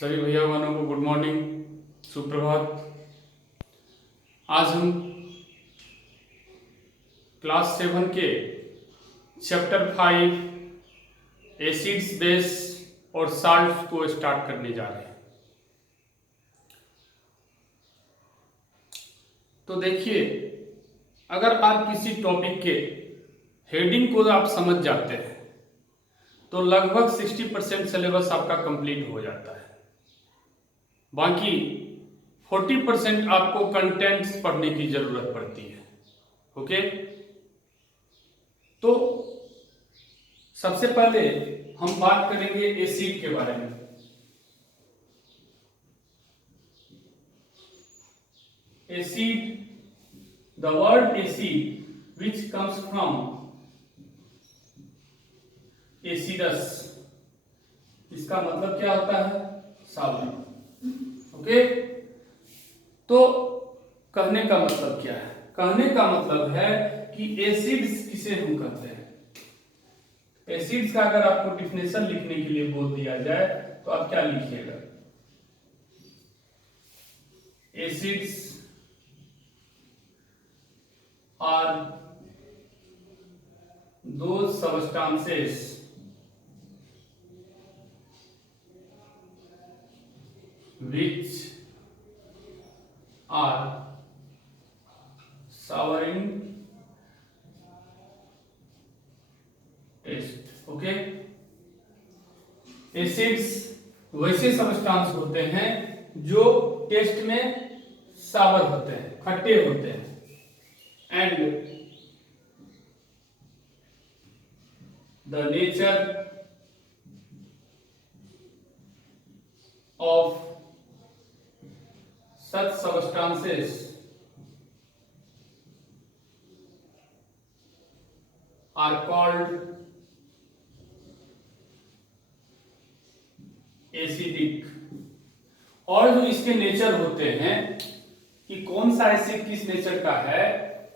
सभी भैया बहनों को गुड मॉर्निंग, सुप्रभात। आज हम क्लास 7 के चैप्टर 5 एसिड्स, बेस और साल्ट को स्टार्ट करने जा रहे हैं। तो देखिए, अगर आप किसी टॉपिक के हेडिंग को आप समझ जाते हैं तो लगभग 60% सिलेबस आपका कंप्लीट हो जाता है। बाकी 40% आपको कंटेंट्स पढ़ने की जरूरत पड़ती है। ओके, तो सबसे पहले हम बात करेंगे एसिड के बारे में। Acid, the word acid which comes from acidus, इसका मतलब क्या होता है? सावधान। ओके, तो कहने का मतलब क्या है? कहने का मतलब है कि एसिड्स किसे हम कहते हैं। एसिड्स का अगर आपको डिफिनेशन लिखने के लिए बोल दिया जाए तो आप क्या लिखिएगा? Acids are those substances which are sour in taste. Okay, acids वैसे सब्सटेंस होते हैं जो टेस्ट में सावर होते हैं, खट्टे होते हैं। And the nature of such substances are called acidic. और जो इसके नेचर होते हैं कि कौन सा एसिड किस नेचर का है,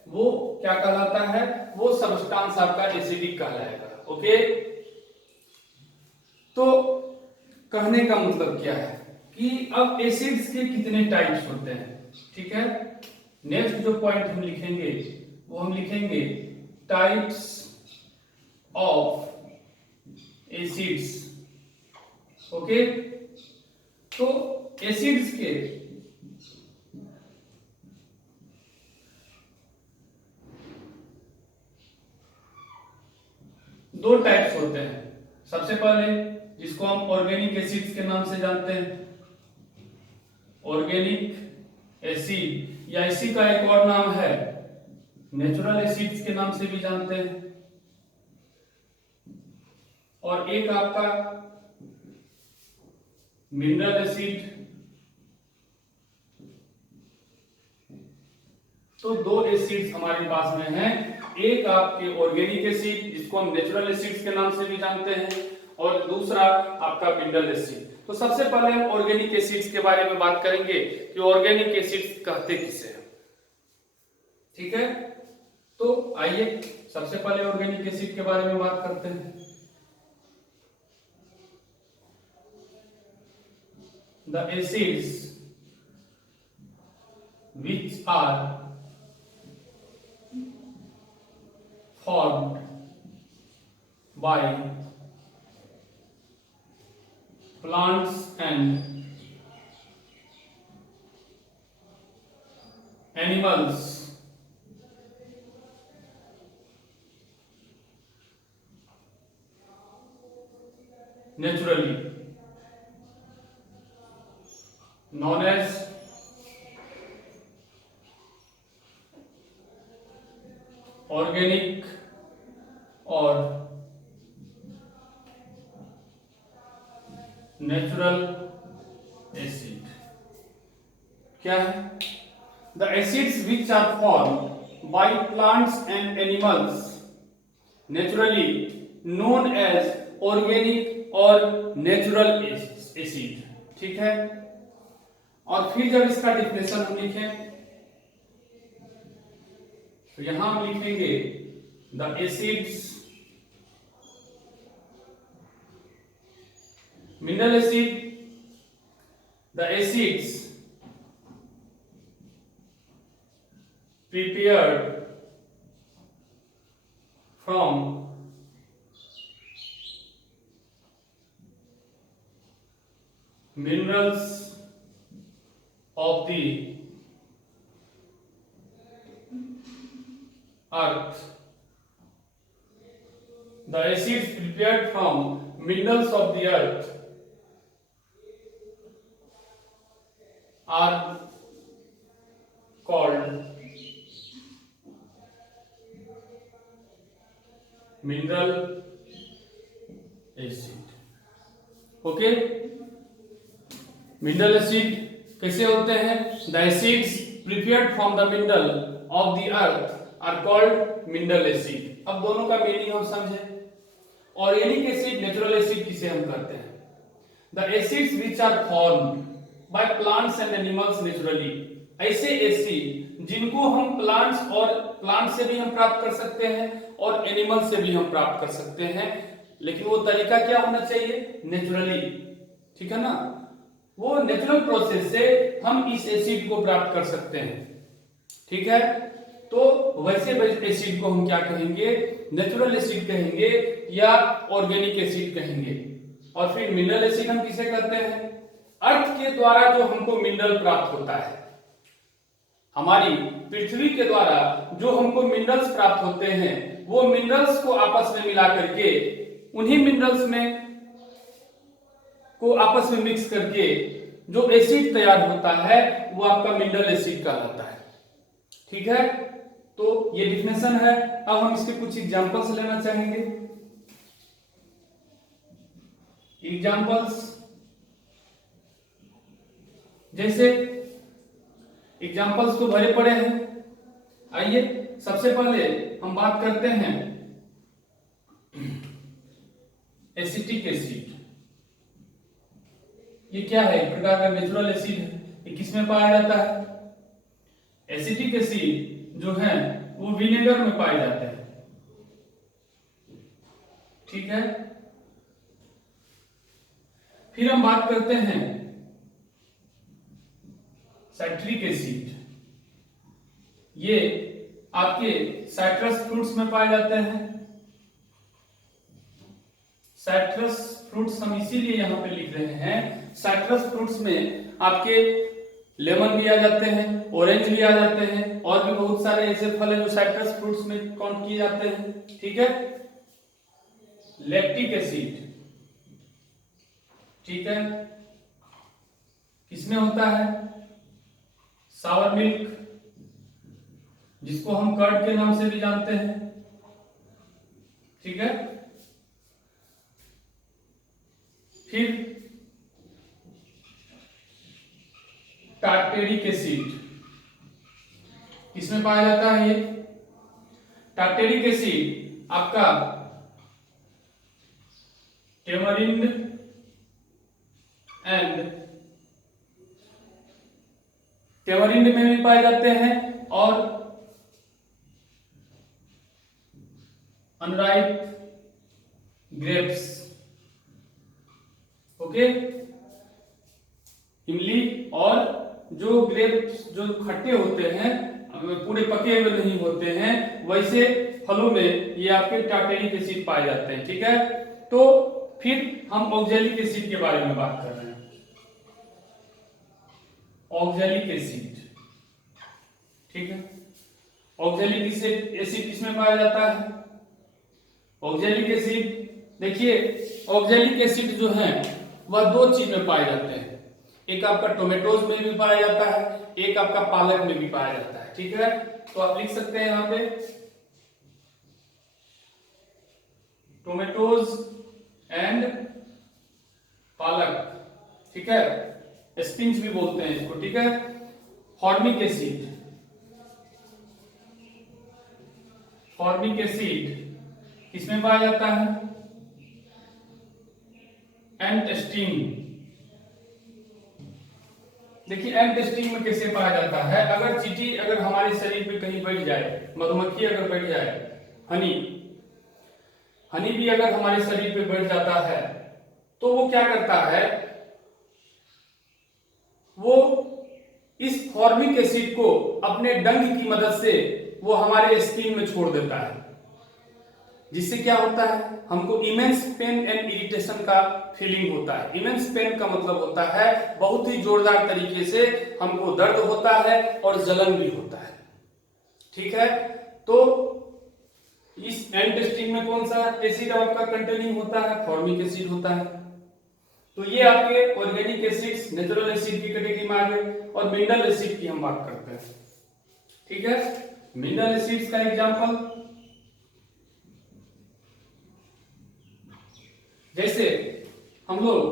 वो क्या कहलाता है? वो सब्सटेंस आपका एसिडिक कहलाएगा। ओके, तो कहने का मतलब क्या है कि अब एसिड्स के कितने टाइप्स होते हैं। ठीक है, नेक्स्ट जो पॉइंट हम लिखेंगे वो हम लिखेंगे टाइप्स ऑफ एसिड्स। ओके, तो एसिड्स के दो टाइप्स होते हैं। सबसे पहले जिसको हम ऑर्गेनिक एसिड्स के नाम से जानते हैं, ऑर्गेनिक एसिड, या इसी का एक और नाम है नेचुरल एसिड्स के नाम से भी जानते हैं। और एक आपका मिनरल एसिड। तो दो एसिड्स हमारे पास में हैं, एक आपके ऑर्गेनिक एसिड जिसको हम नेचुरल एसिड्स के नाम से भी जानते हैं, और दूसरा आपका मिनरल एसिड। तो सबसे पहले हम ऑर्गेनिक एसिड्स के बारे में बात करेंगे कि ऑर्गेनिक एसिड्स कहते किसे हैं। ठीक है, तो आइए सबसे पहले ऑर्गेनिक एसिड के बारे में बात करते हैं। The acids which are formed by plants and animals naturally, known as organic और नेचुरल एसिड। क्या है? The acids which are formed by plants and animals naturally known as organic और नेचुरल एसिड। ठीक है, और फिर जब इसका डिफिनेशन हम लिखें तो यहां हम लिखेंगे the acids, mineral acid the acids prepared from minerals of the earth. The acids prepared from minerals of the earth are called mineral acid. Okay, mineral acid कैसे होते हैं? The acids prepared from the mineral of the earth are called mineral acid. अब दोनों का meaning हम समझे। Organic acid, natural acid किसे हम कहते हैं? The acids which are formed by plants and animals naturally. ऐसे एसिड जिनको हम प्लांट से भी हम प्राप्त कर सकते हैं और एनिमल से भी हम प्राप्त कर सकते हैं, लेकिन वो तरीका क्या होना चाहिए? नेचुरली, ठीक है ना? वो नेचुरल प्रोसेस से हम इस एसिड को प्राप्त कर सकते हैं, ठीक है? तो वैसे एसिड को हम क्या कहेंगे? नेचुरल एसिड कहेंगे या ऑर्गेनिक एसिड कहेंगे। और फिर मिनरल एसिड हम किसे कहते हैं? अर्थ के द्वारा जो हमको मिनरल प्राप्त होता है, हमारी पृथ्वी के द्वारा जो हमको मिनरल्स प्राप्त होते हैं, वो मिनरल्स को आपस में मिला करके, उन्हीं मिनरल्स में को आपस में मिक्स करके जो एसिड तैयार होता है वो आपका मिनरल एसिड कहलाता है, ठीक है? तो ये डिफिनेशन है। अब हम इसके कुछ एग्जांपल्स लेना चाहेंगे। एग्जांपल्स जैसे एग्जांपल्स तो भरे पड़े हैं। आइए सबसे पहले हम बात करते हैं एसिटिक एसिड। ये क्या है? एक प्रकार का नेचुरल एसिड है। ये किसमें पाया जाता है? एसिटिक एसिड जो है वो विनेगर में पाए जाते हैं, ठीक है? फिर हम बात करते हैं साइट्रिक एसिड। ये आपके साइट्रस फ्रूट्स में पाए जाते हैं। साइट्रस फ्रूट्स हम इसीलिए यहां पे लिख रहे हैं, साइट्रस फ्रूट्स में आपके लेमन भी आ जाते हैं, ऑरेंज भी आ जाते हैं, और भी बहुत सारे ऐसे फल हैं जो साइट्रस फ्रूट्स में काउंट किए जाते हैं, ठीक है? लैक्टिक एसिड, ठीक है, किसमें होता है? सावर मिल्क, जिसको हम कर्ड के नाम से भी जानते हैं, ठीक है? फिर टार्टेरिक एसिड, किसमें पाया जाता है? ये टार्टेरिक एसिड आपका टेमरिंड में भी पाए जाते हैं और अनराइप ग्रेप्स, ओके, इमली, और जो ग्रेप्स जो खट्टे होते हैं, पूरे पके हुए नहीं होते हैं, वैसे फलों में ये आपके टार्टेरिक एसिड पाए जाते हैं, ठीक है? तो फिर हम ऑक्जेलिक एसिड के बारे में बात कर रहे हैं। ऑक्जेलिक एसिड, ठीक है? ऑक्जेलिक एसिड किसमें पाया जाता है? ऑक्जेलिक एसिड, देखिए ऑक्जेलिक एसिड जो है वह दो चीज में पाए जाते हैं। एक आपका टोमेटोज में भी पाया जाता है, एक आपका पालक में भी पाया जाता है, ठीक है? तो आप लिख सकते हैं यहां पे टोमेटोज एंड पालक, ठीक है? स्पिंच भी बोलते हैं इसको, ठीक है? फॉर्मिक एसिड, फॉर्मिक एसिड किसमें पाया जाता है? एंटस्टीन। देखिए एंटस्टीन में कैसे पाया जाता है? अगर चींटी अगर हमारे शरीर पे कहीं बैठ जाए, मधुमक्खी अगर बैठ जाए, हनी भी अगर हमारे शरीर पे बैठ जाता है, तो वो क्या करता है? वो इस फॉर्मिक एसिड को अपने डंक की मदद से वो हमारे स्किन में छोड़ देता है, जिससे क्या होता है, हमको इमेंस पेन एंड इरिटेशन का फीलिंग होता है। इमेंस पेन का मतलब होता है बहुत ही जोरदार तरीके से हमको दर्द होता है और जलन भी होता है। ठीक है, तो इस एंटासिड में कौन सा एसिड आपका कंटेनिंग होता है, फॉर्मिक एसिड होता है। तो ये आपके ऑर्गेनिक एसिड्स नेचुरल एसिड की कैटेगरी में आ गए। और मिनरल एसिड की हम बात करते हैं। ठीक है, मिनरल एसिड्स का एग्जांपल जैसे हम लोग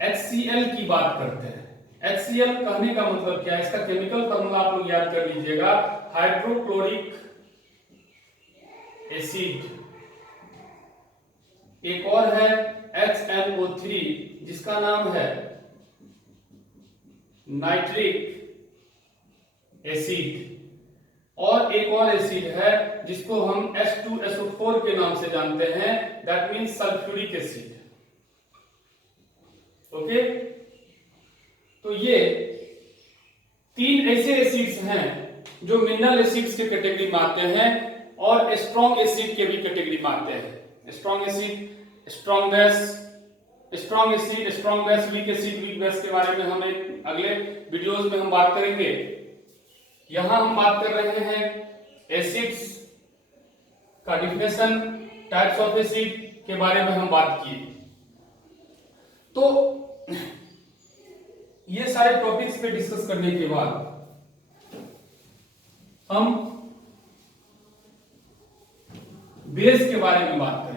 HCl की बात करते हैं। HCl कहने का मतलब क्या है, इसका केमिकल फॉर्मूला आप लोग याद कर लीजिएगा, हाइड्रोक्लोरिक एसिड। एक और है HNO3 जिसका नाम है नाइट्रिक एसिड। और एक और एसिड है जिसको हम H2SO4 के नाम से जानते हैं, that means sulphuric acid. Okay, तो ये तीन ऐसे एसिड्स हैं जो मिनरल एसिड्स के कैटेगरी में आते हैं और स्ट्रॉन्ग एसिड के भी कैटेगरी में आते हैं। Strong acid, strong base, strong acid, strong base, weak acid, weak base के बारे में हम एक अगले वीडियोस में हम बात करेंगे। यहां हम बात कर रहे हैं एसिड्स का डिफिनेशन, टाइप्स ऑफ एसिड के बारे में हम बात किए। तो ये सारे टॉपिक्स पे डिस्कस करने के बाद हम बेस के बारे में बात करेंगे।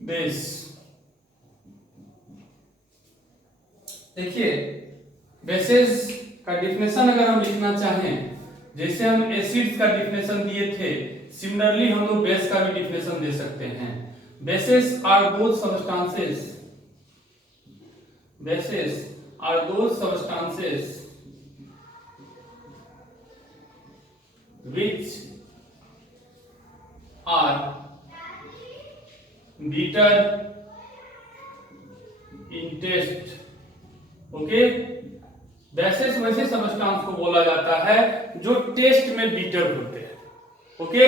बेस देखिए, बेसेस का डिफिनेशन अगर हम लिखना चाहें, जैसे हम एसिड्स का डिफिनेशन दिए थे, सिमिलरली हम लोग बेस का भी डिफिनेशन दे सकते हैं। Bases are those substances, bases are those substances which are bitter in taste। Okay, bases वैसे सबस्टेंस को बोला जाता है जो टेस्ट में बीटर होते हैं। ओके,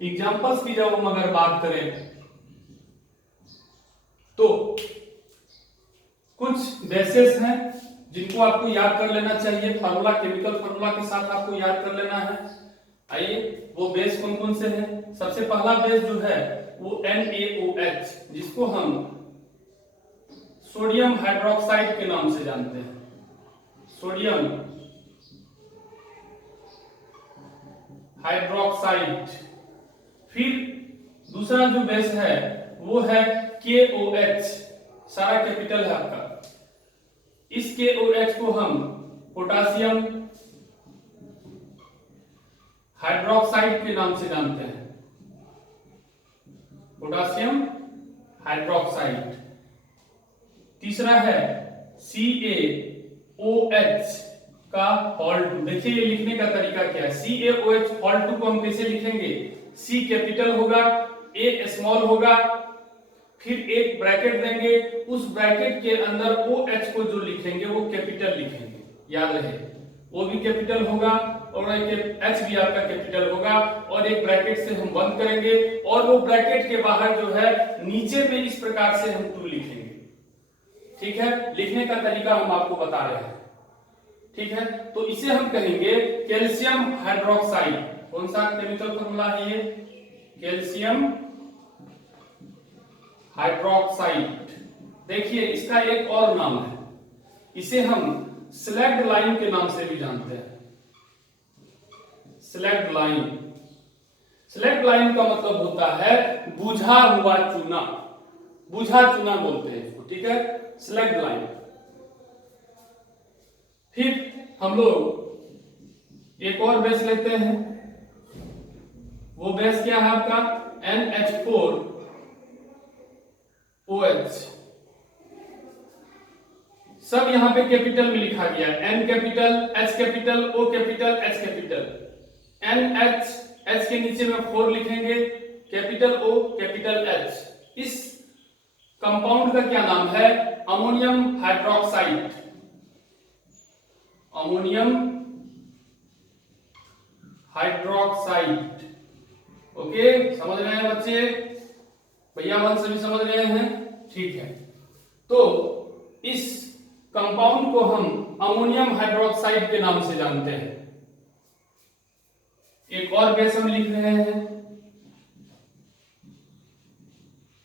एग्जाम्पल्स की जब हम अगर बात करें तो कुछ बेसेस हैं जिनको आपको याद कर लेना चाहिए, फार्मूला, केमिकल फार्मूला के साथ आपको याद कर लेना है। आइए, वो बेस कौन कौन से हैं। सबसे पहला बेस जो है वो NaOH, जिसको हम सोडियम हाइड्रोक्साइड के नाम से जानते हैं। Sodium hydroxide. फिर दूसरा जो बेस है वो है KOH, सारा कैपिटल है आपका। इस KOH को हम पोटासियम हाइड्रोक्साइड के नाम से जानते हैं, पोटासियम हाइड्रोक्साइड। तीसरा है CaOH का होल 2। देखिए ये लिखने का तरीका क्या है, CaOH होल 2 को हम कैसे लिखेंगे, C कैपिटल होगा, A स्मॉल होगा, फिर एक ब्रैकेट देंगे, उस ब्रैकेट के अंदर OH को जो लिखेंगे वो कैपिटल लिखेंगे, याद रहे, O भी कैपिटल होगा और H भी आपका कैपिटल होगा, और एक ब्रैकेट से हम बंद करेंगे और वो ब्रैकेट के बाहर जो है नीचे में इस प्रकार से हम 2 लिखेंगे। ठीक है, लिखने का तरीका हम आपको बता रहे हैं। ठीक है, तो इसे हम कहेंगे कैल्शियम हाइड्रोक्साइड। कौन सा केमिकल फॉर्मूला है ये, कैल्शियम हाइड्रोक्साइड। देखिए इसका एक और नाम है, इसे हम स्लैग्ड लाइम के नाम से भी जानते हैं, स्लैग्ड लाइम। स्लैक लाइन का मतलब होता है बुझा हुआ चूना, बुझा चूना बोलते हैं इसको, ठीक है, स्लैक लाइन। फिर हम लोग एक और बेस लेते हैं, वो बेस क्या है आपका NH4OH। सब यहां पे कैपिटल में लिखा गया है, N capital, H capital, O capital, H capital. NH, H के नीचे में 4 लिखेंगे, कैपिटल O कैपिटल H। इस कंपाउंड का क्या नाम है? Ammonium hydroxide, ammonium hydroxide. Okay, समझ रहे हैं बच्चे? भैया मन सभी समझ रहे हैं? ठीक है। तो इस कंपाउंड को हम अमोनियम हाइड्रोक्साइड के नाम से जानते हैं। एक और बेस हम लिख रहे हैं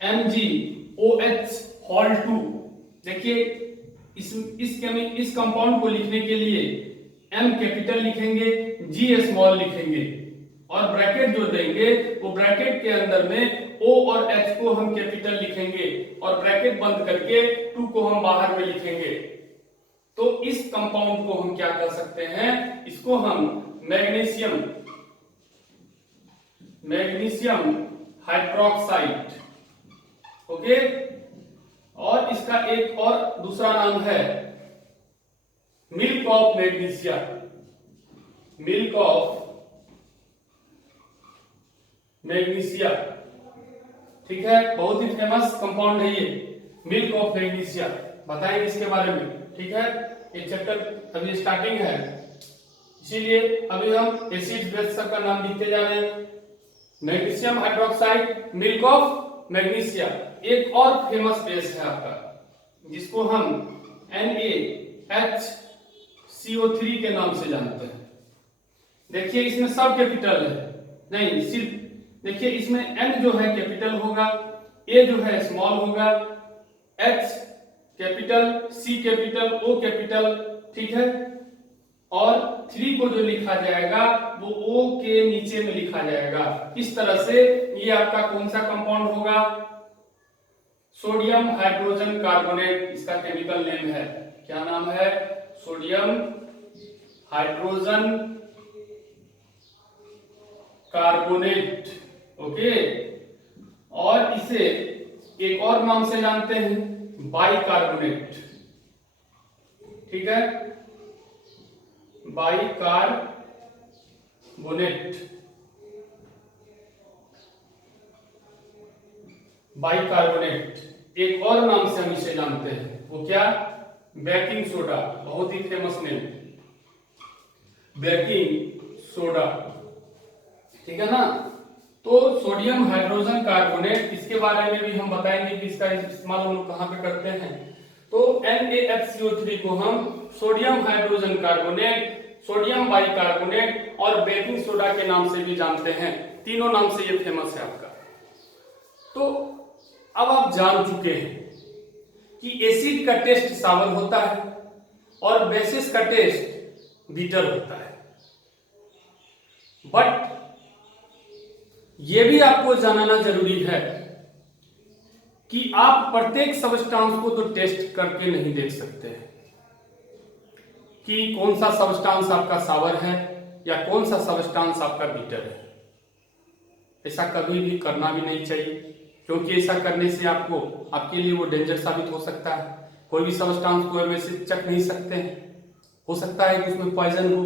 MgOH2। देखिए इस कंपाउंड को लिखने के लिए M कैपिटल लिखेंगे, G स्मॉल लिखेंगे और ब्रैकेट जो देंगे वो ब्रैकेट के अंदर में O और H को हम कैपिटल लिखेंगे और ब्रैकेट बंद करके 2 को हम बाहर में लिखेंगे। तो इस कंपाउंड को हम क्या कर सकते हैं? इसको हम मैग्नीशियम हाइड्रोक्साइड, ओके। और इसका एक और दूसरा नाम है milk of magnesia, milk of magnesia, ठीक है, बहुत ही फेमस कंपाउंड है ये मिल्क ऑफ मैग्नीशिया। बताएंगे इसके बारे में, ठीक है। ये चैप्टर अभी स्टार्टिंग है, इसीलिए अभी हम एसिड बेस का नाम लिखते जा रहे हैं। Magnesium hydroxide, milk of magnesia. एक और फेमस बेस है आपका जिसको हम NaHCO3 के नाम से जानते हैं। देखिए इसमें सब कैपिटल है, नहीं सिर्फ देखिए इसमें N जो है कैपिटल होगा, A जो है स्मॉल होगा, H capital, C capital, O capital, ठीक है। और 3 को जो लिखा जाएगा वो O के नीचे में लिखा जाएगा। इस तरह से ये आपका कौन सा कंपाउंड होगा? सोडियम हाइड्रोजन कार्बोनेट इसका केमिकल नेम है। क्या नाम है? Sodium hydrogen carbonate, okay. और इसे एक और नाम से जानते हैं बाइकार्बोनेट, ठीक है, बाइकार्बोनेट, बाइकार्बोनेट। एक और नाम से हम इसे जानते हैं, वो क्या? बेकिंग सोडा, बहुत ही फेमस नेम, बेकिंग सोडा, ठीक है ना। तो सोडियम हाइड्रोजन कार्बोनेट, इसके बारे में भी हम बताएंगे कि इसका इस्तेमाल हम लोग कहां पे करते हैं। तो NaHCO3 को हम sodium hydrogen carbonate, sodium bicarbonate और बेकिंग सोडा के नाम से भी जानते हैं। तीनों नाम से ये फेमस है आपका। तो अब आप जान चुके हैं कि एसिड का टेस्ट सावर होता है और बेसिस का टेस्ट बीटर होता है। बट यह भी आपको जानना जरूरी है कि आप प्रत्येक सब्सटेंस को तो टेस्ट करके नहीं देख सकते हैं कि कौन सा सब्सटेंस आपका सावर है या कौन सा सब्सटेंस आपका बीटर है। ऐसा कभी भी करना भी नहीं चाहिए, क्योंकि ऐसा करने से आपके लिए वो डेंजर साबित हो सकता है। कोई भी सब्सटेंस को वैसे चख नहीं सकते हैं, हो सकता है कि उसमें पॉइजन हो,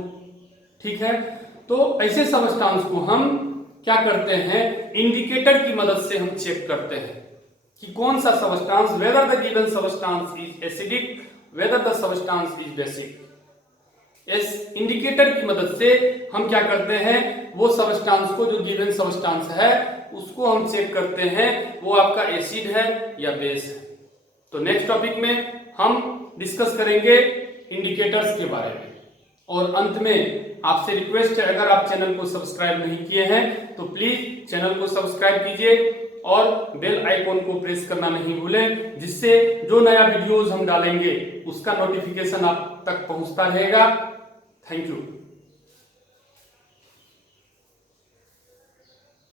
ठीक है। तो ऐसे सब्सटेंस को हम क्या करते हैं? इंडिकेटर की मदद से हम चेक करते हैं कि कौन सा substance, whether the given substance is acidic, whether the substance is basic. इस इंडिकेटर की मदद से हम क्या करते हैं? वो सब्सटेंस को, जो गिवन सब्सटेंस है उसको हम चेक करते हैं वो आपका एसिड है या बेस है। तो नेक्स्ट टॉपिक में हम डिस्कस करेंगे इंडिकेटर्स के बारे में। और अंत में आपसे रिक्वेस्ट है, अगर आप चैनल को सब्सक्राइब नहीं किए हैं तो प्लीज चैनल को सब्सक्राइब कीजिए और बेल आइकॉन को प्रेस करना नहीं भूलें, जिससे जो नया वीडियोस हम डालेंगे उसका नोटिफिकेशन आप तक पहुंचता रहेगा। Thank you.